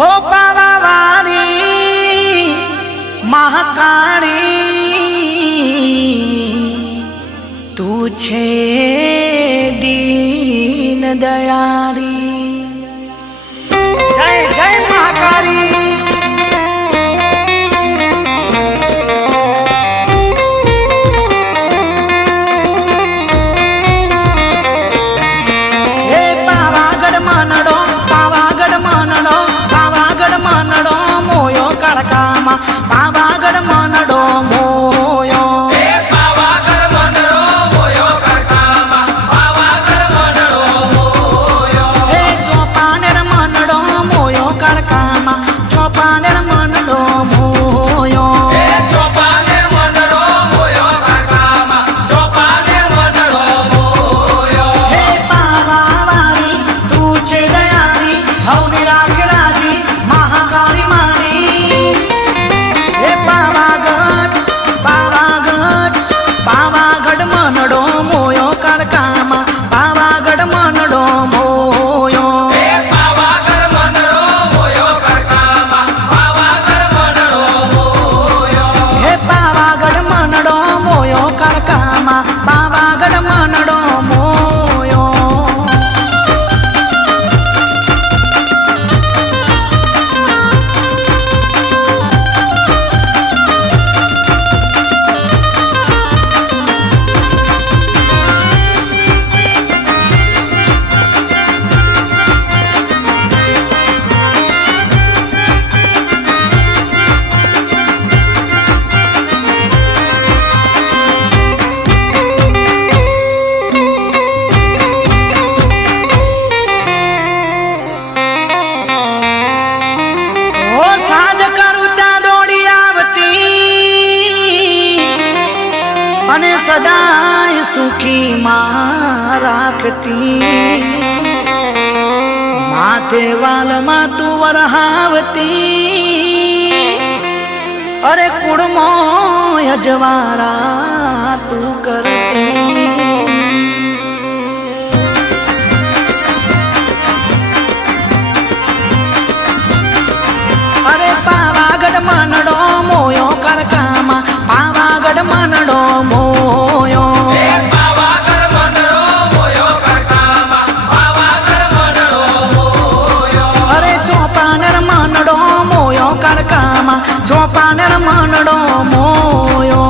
हो पावावारी महाकाली तू छे दीन दयारी। जय जय महाकाली। पावागढ़ मनडो मोयो पावागढ़ मनडो मोयो करकामा पावागढ़ मनडो मोयो हे चौपानेर मनडो मोयो करकामा चौपानेर मनडो मोयो हे चौपानेर मनडो मोयो करकामा चौपानेर मनडो मोयो हे पावावारी तू छे दयारी हवनी राख राजी महाकाली मारी। पावागढ़ मनडो मोयो करकामा पावागढ़ मनडो मोयो पावागढ़ मनडो मोयो करकामा पावागढ़ मनडो मोयो हे पावागढ़ मनडो मोयो करकामा पावागढ़ मनडो मोयो। અને સદાય સુખી માં રાખતી માથે વાલમાં તું વરહાવતી અરે કુળમો અજવારા તું કરતી। અરે પાવાગઢ મનડો મોયો કરકામાં પાવાગઢ મનડો મોયો પાવાગઢ मनडो मोयो करकामा पावागढ़ मनडो मोयो અરે ચોપાનેર મનડો મોયો કરકામાં ચોપાનેર મનડો મોયો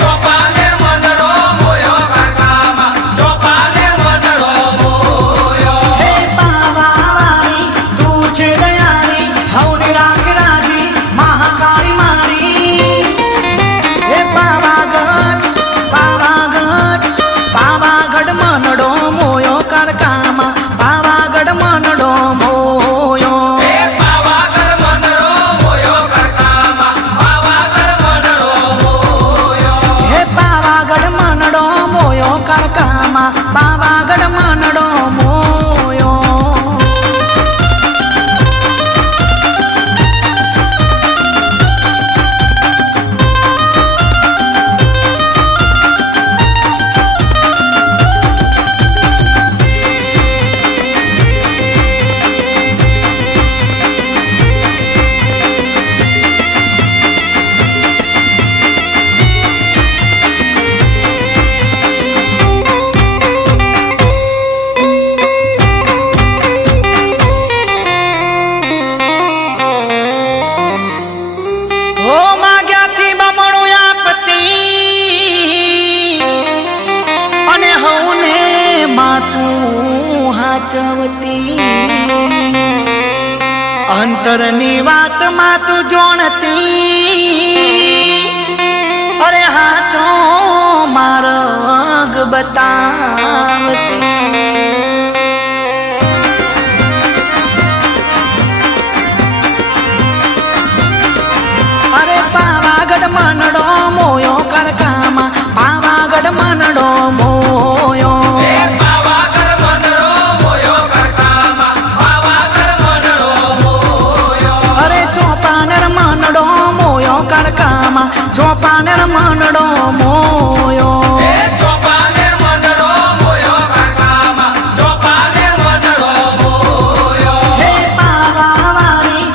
चौपानेर मनडो मोयो करकामा चौपानेर मनडो मोयो હે પાવાવારી તું છે દયારી હવની રાખ રાજી મહાકાળી મારી। હે પાવાગઢ પાવાગઢ મનડો મોયો કરકામાં પાવાગઢ મનડો મોયો पावागढ़ मनडो मोयो करकामा पावागढ़ मनडो मोयो હે પાવાગઢ મનડો મોયો કરકામાં પાવાગઢ મનડો મોયો। ઓ માગ્યાથી બમણું આપતી અને હવને માતું હાચવતી અંતરની વાતમાં તું જોણતી અરે હાચો માર્ગ બતાવતી। અરે પાવાગઢ મનડો મોયો કરકામાં પાવાગઢ મનડો મોયો पावागढ़ मनडो मोयो करकामा पावागढ़ मनडो मोयो અરે ચોપાનેર મનડો મોયો કરકામાં ચોપાનેર મનડો મોયો चौपानेर मनडो मोयो करकामा चौपानेर मनडो मोयो હે પાવાવારી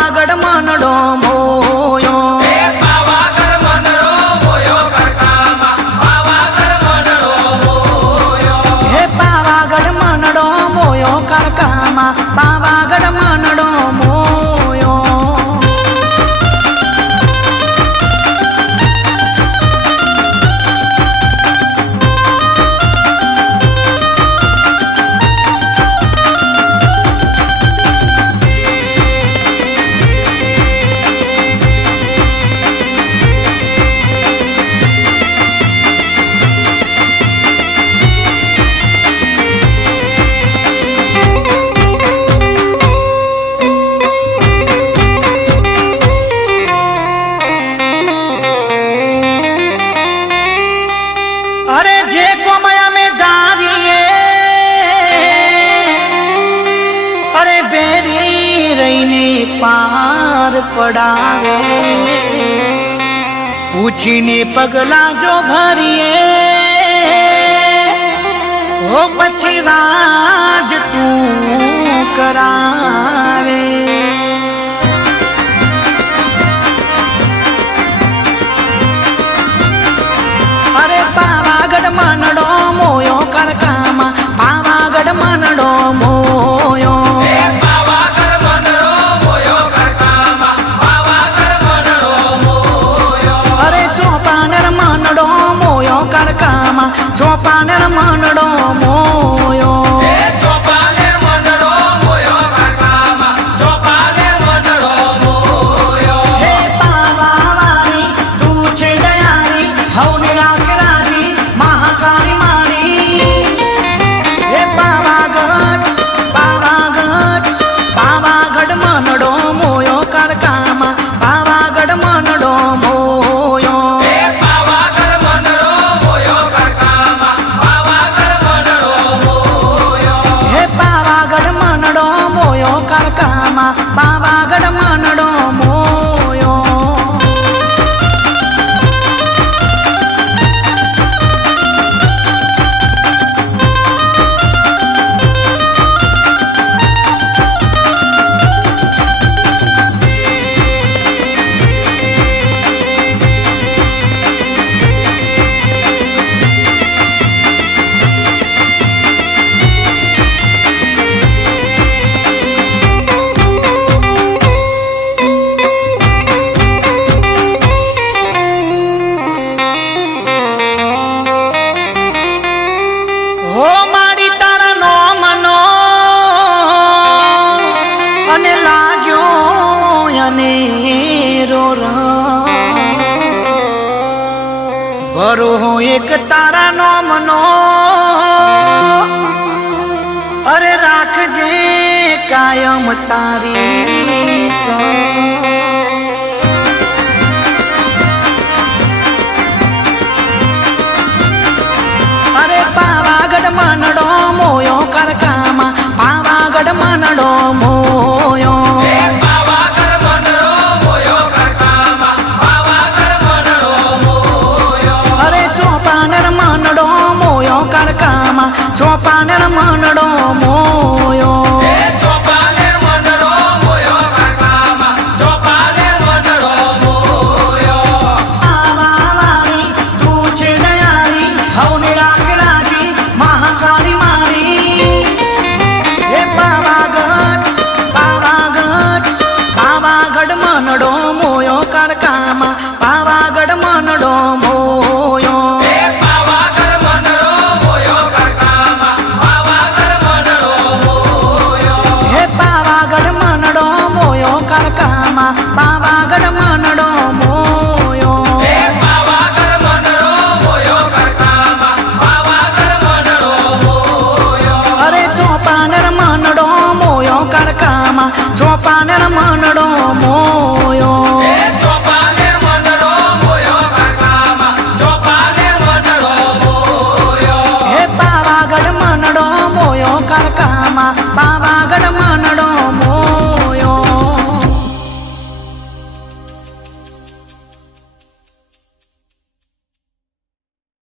પાવાગઢ મનડો મોયો હે પાવાગઢ મનડો મોયો કરકામાં પાવાગઢ મનડો મોયો હે પાવાગઢ મનડો મોયો કરકામાં પાવાગઢ મનડો મોયો अरे जे को माया में दारिए अरे बेरी रहीने पार पड़ावे पूछीने पगला जो भरिए हो पछी राज तू करावे अरे पावागढ़ मनडो मोयो करकामा पावागढ़ मनडो मोयो હે પાવાગઢ મનડો મોયો કરકામાં પાવાગઢ મનડો મોયો अरे चौपानर मनडो मोयो करकामा चौपानर मनडो मोयो હે ચોપાને મનડો મોયો કરકામાં ચોપાને મનડો મોયો हे पावावारी तू छे दयारी हवने राख राजी महाकाली मारी हे पावागढ़ पावागढ़ पावागढ़ मनडो मोयो करकामा पावागढ़ मनडो मोयो હે પાવાગઢ મનડો મોયો કરકામાં પાવાગઢ મનડો મોયો हे पावागढ़ मनडो मोयो करकामा पावागढ़ मनडो मोयो હો માડી તારા નો મનો અને લાગ્યો અને ભરો એક તારા નો મનો અરે રાખજે કાયમ તારી સંગ अरे पावागढ़ मनडो मोयो करकामा पावागढ़ मनडो मोयो હે પાવાગઢ મનડો મોયો કરકામાં પાવાગઢ મનડો મોયો अरे चौपानर मनडो मोयो करकामा चौपानर मनडो मोयो હે ચોપાને મનડો મોયો કરકામાં ચોપાને મનડો મોયો पावावारी तू छे दयारी हवने राख राजी महाकाली मारी हे पावागढ़ पावागढ़ पावागढ़ मनडो मोयो करकामा पावागढ़ मनडो मोयो હે પાવાગઢ મનડો મોયો કરકામાં પાવાગઢ મનડો મોયો हे पावागढ़ मनडो मोयो करकामा पावागढ़ मनडो मोयो હે પાવાગઢ મનડો મોયો કરકામાં પાવાગઢ મનડો મોયો अरे चौपानर मनडो मोयो करकामा